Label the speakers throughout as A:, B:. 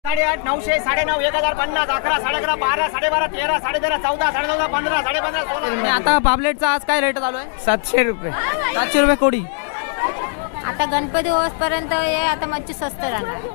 A: 8,500, 900, 9,500, 1,050, 11, 11.5, 12, 12.5, 13, 13.5, 14, 14.5, 15, 15.5, 16.
B: आता पापलेटचा आज काय रेट चालू आहे?
A: 700 रुपये.
B: 700 रुपये कोडी.
C: आता गणपती होसपर्यंत हे आता मच्छी स्वस्त राहणार.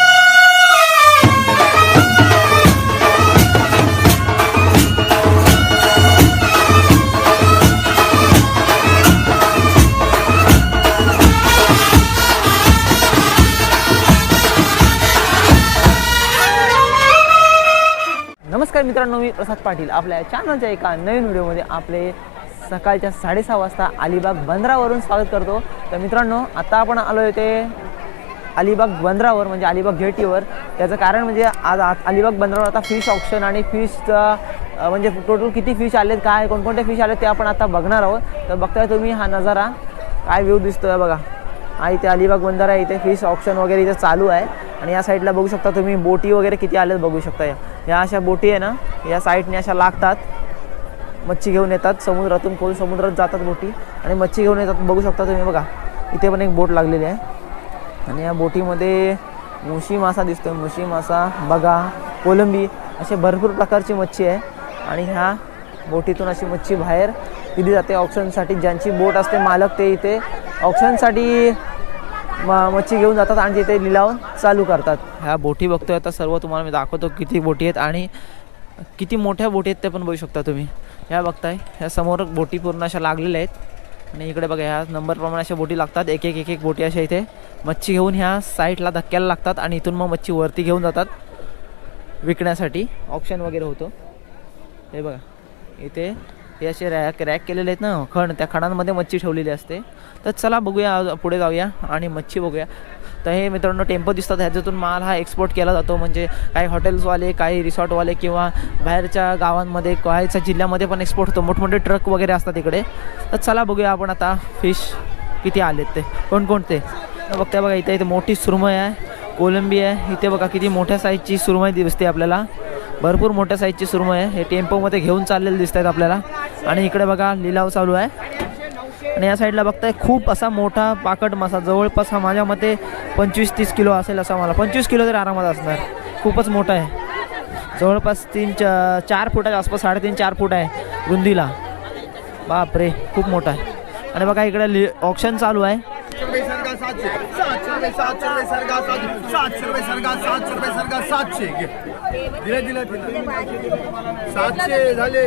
B: नमस्कार मित्रांनो, मी प्रसाद पाटील आपल्या चॅनलच्या एका नवीन व्हिडिओमध्ये आपले सकाळच्या 6:30 वाजता अलिबाग बंदरावरून स्वागत करतो. तर मित्रांनो, आता आपण आलो आहे ते अलिबाग बंदरावर म्हणजे अलिबाग जेटीवर. त्याचं कारण म्हणजे आज अलिबाग बंदरावर आता फिश ऑप्शन आणि फिशचं म्हणजे टोटल किती फिश आलेत, काय कोणकोणते फिश आलेत ते आपण आता बघणार आहोत. तर बघताय तुम्ही हा नजारा, काय व्ह्यू दिसतोय बघा. हा इथे अलिबाग बंदर आहे, इथे फिश ऑप्शन वगैरे इथे चालू आहे. आणि या साईडला बघू शकता तुम्ही बोटी वगैरे किती आलेत बघू शकता. या अशा बोटी आहे ना, या साईडने अशा लागतात, मच्छी घेऊन येतात समुद्रातून, खोल समुद्रात जातात बोटी आणि मच्छी घेऊन येतात. बघू शकता तुम्ही बघा, इथे पण एक बोट लागलेली आहे आणि या बोटीमध्ये मुशी मासा दिसतोय, मुशी मासा, बगा, कोलंबी असे भरपूर प्रकारची मच्छी आहे. आणि ह्या बोटीतून अशी मच्छी बाहेर दिली जाते ऑप्शनसाठी. ज्यांची बोट असते मालक ते इथे ऑप्शनसाठी मच्छी घेऊन जातात आणि तिथे लिलाव चालू करतात. ह्या बोटी बघतोय आता सर्व तुम्हाला मी दाखवतो किती बोटी आहेत आणि किती मोठ्या बोटी आहेत ते पण बघू शकता तुम्ही. ह्या बघताय, ह्या समोर बोटी पूर्ण अशा लागलेल्या आहेत आणि इकडे बघा ह्या नंबरप्रमाणे अशा बोटी लागतात. एक एक बोटी अशा इथे मच्छी घेऊन ह्या साईडला धक्क्याला लागतात आणि इथून मग मच्छी वरती घेऊन जातात विकण्यासाठी. ऑप्शन वगैरे होतो. हे बघा इथे हे असे रॅक केलेले आहेत ना खण, त्या खणांमध्ये मच्छी ठेवलेली असते. तर चला बघूया, पुढे जाऊया आणि मच्छी बघूया. तर हे मित्रांनो टेम्पो दिसतात, ह्याच्यातून माल हा एक्सपोर्ट केला जातो. म्हणजे काही हॉटेल्सवाले, काही रिसॉर्टवाले किंवा बाहेरच्या गावांमध्ये, बाहेरच्या जिल्ह्यामध्ये पण एक्सपोर्ट होतो. मोठमोठे ट्रक वगैरे असतात इकडे. तर चला बघूया आपण आता फिश किती आलेत ते कोणकोणते. बघताय बघा इथे मोठी सुरमई आहे, कोलंबी आहे. इथे बघा किती मोठ्या साईजची सुरमई दिसते आपल्याला, भरपूर मोठ्या साईजची सुरमई आहे. हे टेम्पोमध्ये घेऊन चाललेले दिसत आहेत आपल्याला. आणि इकडे बघा लिलाव चालू आहे. आणि या साईडला बघताय खूप असा मोठा पाकट मासा, जवळपास हा माझ्या मते 25-30 किलो असेल असा, मला 25 किलो तरी आरामात असणार. खूपच मोठा आहे, जवळपास 3-4 फुटाच्या आसपास, 3.5-4 फूट आहे रुंदीला. बापरे, खूप मोठा आहे. आणि बघा इकडे ऑप्शन चालू आहे.
A: 700 झाले.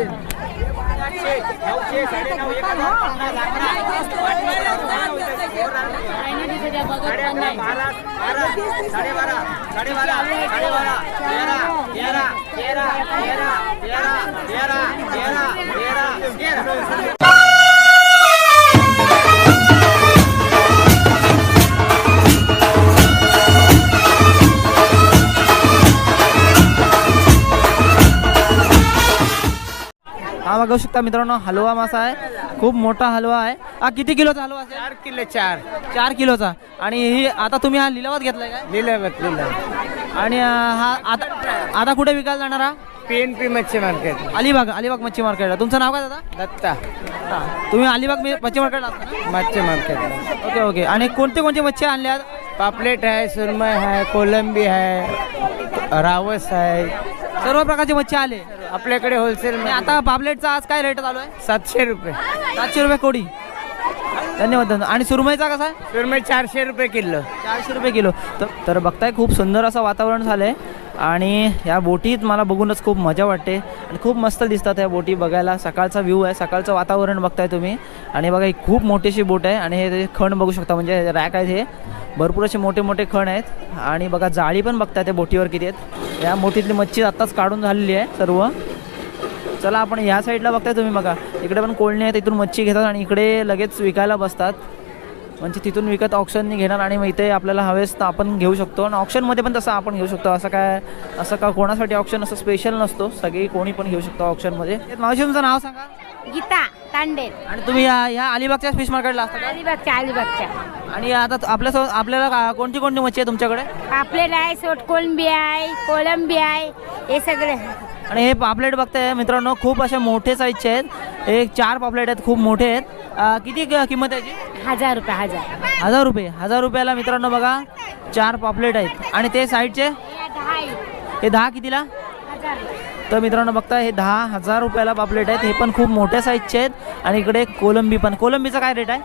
B: हा बघू शकता मित्रांनो, हलवा मासा आहे, खूप मोठा हलवा आहे. हा किती किलोचा हलवा असेल?
A: 4 किलो 4
B: किलोचा. आणि ही आता तुम्ही हा लिलावात घेतलाय काय?
A: लिहिलं.
B: आणि हा आता कुठे विकायला जाणार हा?
A: PNP मच्छी मार्केट,
B: अलिबाग मच्छी मार्केटला. तुमचं नाव काय दादा?
A: दत्ता
B: तुम्ही अलिबाग मच्छी मार्केटला असता ना?
A: मच्छी मार्केट.
B: ओके. आणि कोणते मच्छी आणल्या?
A: पापलेट आहे, सुरमई आहे, कोलंबी आहे, रावस आहे,
B: सर्व प्रकारचे मच्छी आले
A: आपल्याकडे होलसेल.
B: आणि आता पापलेटचा आज काय रेट चालू आहे?
A: 700 रुपये.
B: 700 रुपये कोडी. धन्यवाद. आणि सुरमईचा कसा आहे?
A: सुरमई 400 रुपये किलो.
B: 400 रुपये किलो. तर बघताय खूप सुंदर असं वातावरण झालं आहे आणि ह्या बोटीत मला बघूनच खूप मजा वाटते आणि खूप मस्त दिसतात ह्या बोटी बघायला. सकाळचा व्ह्यू आहे, सकाळचं वातावरण बघताय तुम्ही. आणि बघा ही खूप मोठीशी बोट आहे आणि हे खण बघू शकता, म्हणजे रॅक आहेत, हे भरपूर असे मोठे खण आहेत. आणि बघा जाळी पण बघताय त्या बोटीवर किती आहेत. या बोटीतली मच्छी आत्ताच काढून झालेली आहे सर्व. चला आपण ह्या साईडला बघताय तुम्ही बघा, इकडे पण कोळणी आहे, तिथून मच्छी घेतात आणि इकडे लगेच विकायला बसतात. म्हणजे तिथून विकत ऑप्शननी घेणार आणि मग इथे आपल्याला हवेस तर आपण घेऊ शकतो. आणि ऑप्शनमध्ये पण तसं आपण घेऊ शकतो. असं का कोणासाठी ऑप्शन असं स्पेशल नसतो, सगळी कोणी पण घेऊ शकतो ऑप्शनमध्ये. मावशी तुमचं नाव सांगा.
C: गीता तांडे.
B: आणि तुम्ही ह्या अलिबागच्या फिश मार्केटला असता का?
C: अलिबागच्या.
B: आणि आता आपल्याला कोणती कोणती मच्छी आहे तुमच्याकडे?
C: पापलेट आहे, सोटकोलंबी आहे, कोलंबी आहे, हे सगळे.
B: आणि हे पापलेट बघताय मित्रांनो, खूप असे मोठे साईजचे आहेत. एक 4 पापलेट आहेत, खूप मोठे आहेत. किती किंमत आहे याची?
C: 1000 रुपये.
B: 1000 रुपये. 1000 रुपयाला मित्रांनो बघा 4 पापलेट आहेत. आणि ते साईडचे हे 10 कितीला? तर मित्रांनो बघता हे 10,000 रुपयाला पापलेट आहेत. हे पण खूप मोठ्या साईजचे आहेत. आणि इकडे कोलंबी पण. कोलंबीचा काय रेट आहे?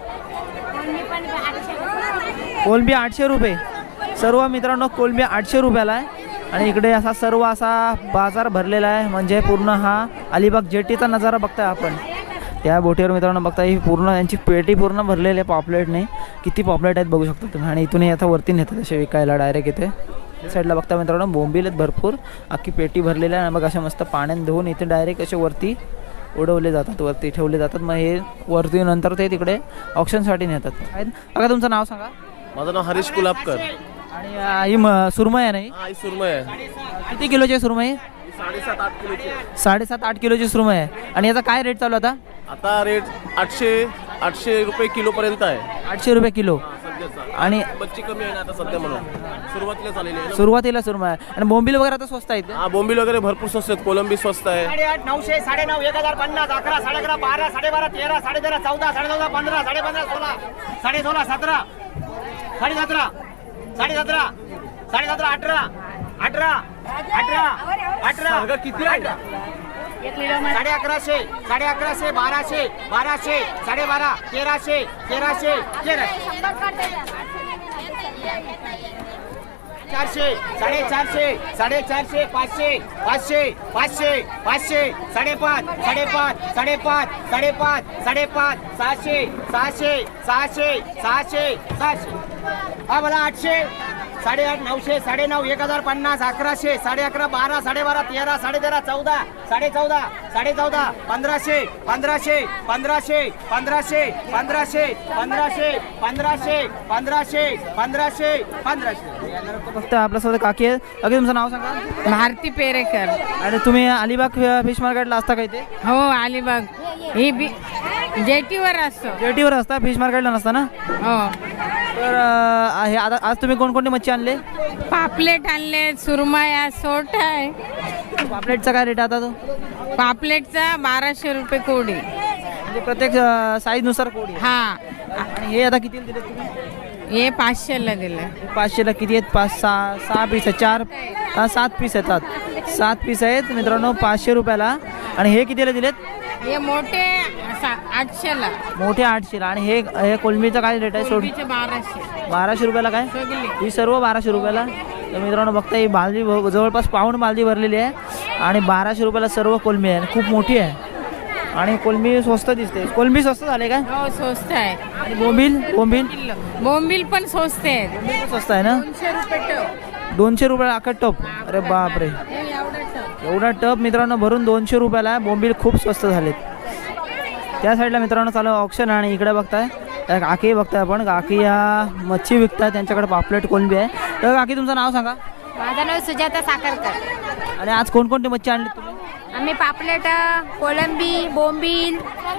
B: कोलंबी 800 रुपये. सर्व मित्रांनो कोलंबी 800 रुपयाला आहे. आणि इकडे असा सर्व असा बाजार भरलेला आहे. म्हणजे पूर्ण हा अलिबाग जेटीचा नजारा बघताय आपण. त्या बोटीवर मित्रांनो बघता ही पूर्ण यांची पेटी पूर्ण भरलेली आहे पापलेटने. किती पापलेट आहेत बघू शकता तुम्ही. आणि इथून आता वरती नेतात असे विकायला डायरेक्ट इथे. साईडला बघता मित्रांनो बोंबील आहेत भरपूर. अख्खी पेटी भरलेली आहे. आणि मग अशा मस्त पाण्यात धुवून इथे डायरेक्ट असे वरती उडवले जातात, वरती ठेवले जातात. मग हे वरती नंतर ते तिकडे ऑप्शनसाठी नेतात. बघा तुमचं नाव सांगा.
D: माझं नाव हरीश कुलाबकर.
B: आणि ही सुरमई आहे नाही?
D: ही सुरमई आहे.
B: किती किलोची आहे सुरमई?
D: 7.5-8 किलोची आहे.
B: 7.5-8 किलोची सुरमई आहे. आणि याचा काय रेट चालू आता?
D: आता रेट 800 रुपये किलो पर्यंत आहे
B: 800 रुपये किलो.
D: सध्याचा.
B: आणि
D: मच्छी कमी आहे ना आता सध्या म्हणून सुरुवातीला झालेली आहे.
B: सुरुवातीला सुरमई आहे. आणि बोंबील वगैरे आता स्वस्त आहेत.
D: हा बोंबील वगैरे भरपूर स्वस्त आहेत. कोलंबी स्वस्त आहे.
A: 8,800, 900, 9,500, 1,050, 11, 11.5, 12, 12.5, 13, 13.5, 14, 14.5, 15, 15.5, 16, 16.5, 17, 17.5, 17.5, 17.5, 18, 18, 18, 18,
D: अगं किती आहे?
A: 11,500, 11,500, 1200, 1200, 12.5, 1300, 1300, 400, 450, 450, 500, 500, 500, 500, 5.5, 5.5, 5.5, 5.5, 5.5, 600, 600, 600, 600, 600. हा बोला 800, 8,800, 900, 9,500, 1,050, 1100, 11.5, 12, 12.5, 13, 13.5, 14, 14.5, 14.5, 1500, 1500, 1500, 1500, 1500, 1500, 1500, 1500, 1500, 1500.
B: फक्त आपल्यासोबत काकी आहे. काकी तुमचं नाव सांगा.
E: भारती पेरेकर.
B: आणि तुम्ही अलिबाग फिश मार्केटला असता का इथे?
E: हो अलिबाग ही जेटीवर असतो.
B: जेटीवर असता, फिश मार्केटला नसता ना?
E: हो.
B: तर हे आता आज तुम्ही कोणकोणते मच्छी आणले?
E: पापलेट आणले, सुरमया, सोट आहे.
B: पापलेटचा काय रेट आता तो?
E: पापलेटचा 1200 रुपये कोडी.
B: म्हणजे प्रत्येक साईजनुसार कोडी आहे.
E: हा.
B: आणि हे आता किती दिले तुम्ही?
E: हे 500ला दिलं.
B: 500ला किती आहेत? 5-6 पीस आहेत. 7 पीस येतात. 7 पीस आहेत मित्रांनो 500 रुपयाला. आणि हे कितीला दिलेत?
E: हे मोठे 800ला.
B: मोठे 800ला. आणि हे कोलंबीचा काय रेट आहे? सोड
E: 1200.
B: 1200 रुपयाला काय?
E: सगळी.
B: ही सर्व 1200 रुपयाला. तर मित्रांनो बघता ही बालदी जवळपास पाऊण बालदी भरलेली आहे. आणि 1200 रुपयाला सर्व कोलंबी आहे. खूप मोठी आहे. आणि कोलंबी स्वस्त दिसते. कोलंबी स्वस्त झाले काय?
E: हो स्वस्त आहे.
B: आणि बोंबील
E: बोंबील पण स्वस्त आहेत.
B: पण स्वस्त आहे ना?
E: 200 रुपये टप.
B: 200 रुपयाला अख्खा टप. अरे बापरे,
E: हे एवढं टप.
B: एवढा टप मित्रांनो भरून 200 रुपयाला आहे. बोंबील खूप स्वस्त झालेत. त्या साईडला मित्रांनो चालू ऑप्शन. आणि इकडे बघताय त्या काकी बघताय आपण. काकी या मच्छी विकताय. त्यांच्याकडे पापलेट कोलंबी आहे. तर काकी तुमचं नाव सांगा.
C: माझं नाव सुजाता साखरकर.
B: आणि आज कोणकोणती मच्छी आणली तुम्ही?
C: आम्ही पापलेट, कोलंबी, बोंबील.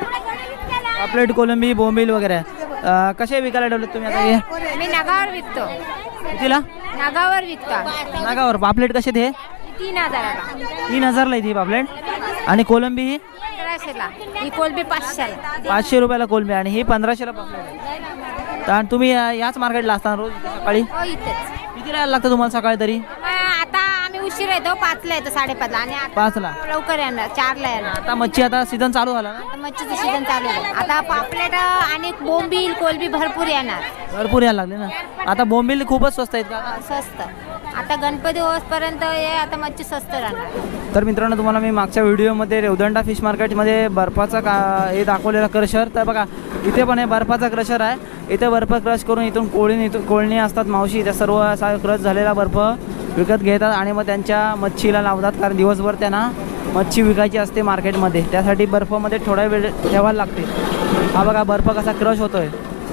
B: पापलेट, कोलंबी, बोंबील वगैरे कसे विकायला ठेवलेत तुम्ही आता? हे
C: मी नगावर विकतो.
B: कितीला?
C: नगावर विकतो.
B: नागावर पापलेट कसे ते?
C: 3,000ला.
B: 3000ला येते पापलेट. आणि कोलंबी ही
C: 1500ला. ही कोलंबी 500ला.
B: 500 रुपयाला कोलंबी. आणि ही 1500ला पापलेट. तर तुम्ही याच मार्केटला असता रोज सकाळी?
C: हो इथेच.
B: कितीला यायला लागतं तुम्हाला सकाळी तरी?
C: आता आम्ही उशीर येतो, 5ला येतो, 5:30ला. आणि आता
B: 5ला.
C: लवकर येणार, 4ला येणार.
B: आता मच्छी आता सीझन चालू झाला ना?
C: आता मच्छीचं सीझन चालू आहे. आता पापलेट आणि बोंबील, कोलंबी भरपूर येणार.
B: भरपूर यायला लागले ना. आता बोंबील खूपच स्वस्त आहेत का?
C: स्वस्त. आता गणपती होसपर्यंत हे आता मच्छी स्वस्त राहणार.
B: तर मित्रांनो तुम्हाला मी मागच्या व्हिडिओमध्ये रेवदंडा फिश मार्केटमध्ये बर्फाचा हे दाखवलेला क्रशर. तर बघा इथे पण हे बर्फाचा क्रशर आहे. इथे बर्फ क्रश करून इथून कोळणी असतात मावशी, त्या सर्व असा क्रश झालेला बर्फ विकत घेतात. आणि मग त्यांच्या मच्छीला लावतात. कारण दिवसभर त्यांना मच्छी विकायची असते मार्केटमध्ये. त्यासाठी बर्फामध्ये थोडा वेळ ठेवायला लागते. हा बघा बर्फ कसा क्रश होतोय.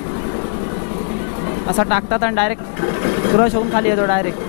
B: असा टाकतात आणि डायरेक्ट क्रश होऊन खाली येतो डायरेक्ट.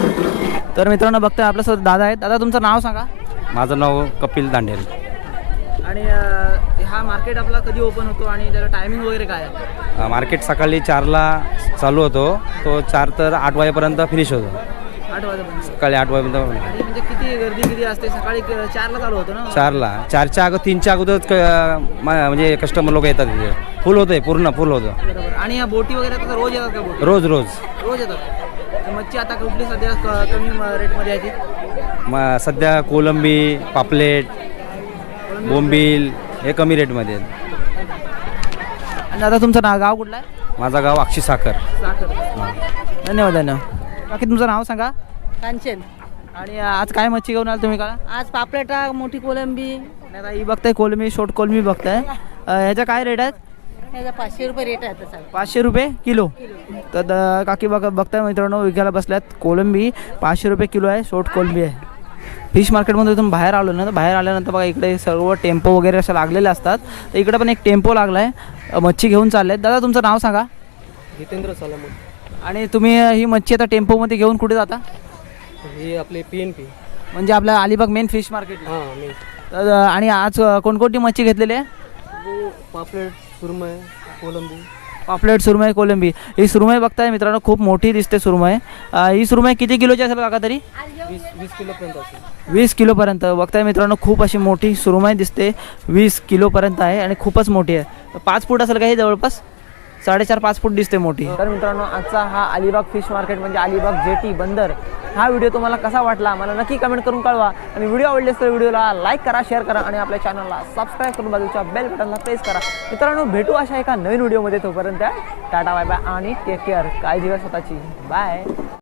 B: तर मित्रांनो बघताय आपल्यासोबत दादा आहेत. दादा तुमचं नाव सांगा.
F: माझं नाव कपिल दांडेल.
B: आणि हा मार्केट आपला कधी ओपन होतो आणि त्याला टायमिंग वगैरे काय आहे?
F: मार्केट सकाळी 4ला चालू होतो, तो 4 तर 8 वाजेपर्यंत फिनिश होतो.
B: 8 वाजेपर्यंत.
F: सकाळी 8 वाजेपर्यंत.
B: आणि म्हणजे किती गर्दी किती असते? सकाळी 4ला चालू होतं ना?
F: 4ला 4च्या 3च्या अगोदरच म्हणजे कस्टमर लोक येतात तिथे. फुल होतं, पूर्ण फुल होतं.
B: बरोबर. आणि या बोटी वगैरे आता रोज येतात का बोटी?
F: रोज
B: रोज येतात. तर मच्छी आता कुठली सध्या कमी रेटमध्ये आहे ती?
F: सध्या कोलंबी, पापलेट, बोंबील हे कमी रेटमध्ये आहेत.
B: आणि आता तुमचं गाव कुठलं आहे?
F: माझं गाव अक्षी साखर.
B: धन्यवाद धन्यवाद. बाकी तुमचं नाव सांगा.
E: कांचन.
B: आणि आज काय मच्छी घेऊन आला तुम्ही का?
E: आज पापलेटा, मोठी कोलंबी.
B: आता ही बघताय कोलंबी, शॉर्ट कोलंबी बघताय. ह्याचा काय रेट आहे?
E: याचा 500 रुपये रेट आहे तसा.
B: 500 रुपये किलो. तर काकी बघताय मित्रांनो, विकायला बसल्यात. कोलंबी 500 रुपये किलो आहे, शॉर्ट कोलंबी आहे. फिश मार्केटमध्ये तुम्ही बाहेर आलो ना, तर बाहेर आल्यानंतर बघा इकडे सर्व टेम्पो वगैरे असे लागलेले असतात. तर इकडे पण एक टेम्पो लागला आहे, मच्छी घेऊन चालले आहेत. दादा तुमचं नाव सांगा.
G: जितेंद्र सालामत.
B: आणि तुम्ही ही मच्छी आता टेम्पोमध्ये घेऊन कुठे जाता?
G: ही आपली PNP.
B: म्हणजे आपल्या अलिबाग मेन फिश मार्केट.
G: हां मी
B: तर आणि आज कोणकोणती मच्छी घेतलेली आहे?
G: पापलेट, सुरमई, कोलंबी.
B: पापलेट, सुरमई, कोलंबी. ही सुरमई बघताय मित्रांनो, खूप मोठी दिसते सुरमई. ही सुरमई किती किलोची असेल काका तरी?
G: 20 किलोपर्यंत असेल.
B: 20 किलोपर्यंत. बघताय मित्रांनो, खूप अशी मोठी सुरमई दिसते. 20 किलोपर्यंत आहे आणि खूपच मोठी आहे. 5 फूट असेल का हे जवळपास? 4.5-5 फूट दिसते मोठी. तर मित्रांनो, आजचा हा अलिबाग फिश मार्केट म्हणजे अलिबाग जेटी बंदर हा व्हिडिओ तुम्हाला कसा वाटला मला नक्की कमेंट करून कळवा. आणि व्हिडिओ आवडले तर व्हिडिओला लाईक करा, शेअर करा आणि आपल्या चॅनलला सबस्क्राईब करून बाजूच्या बेल बटनला प्रेस करा. मित्रांनो, भेटू अशा एका नवीन व्हिडिओमध्ये. तोपर्यंत टाटा बाय बाय आणि टेक केअर. काळजी घ्या स्वतःची. बाय.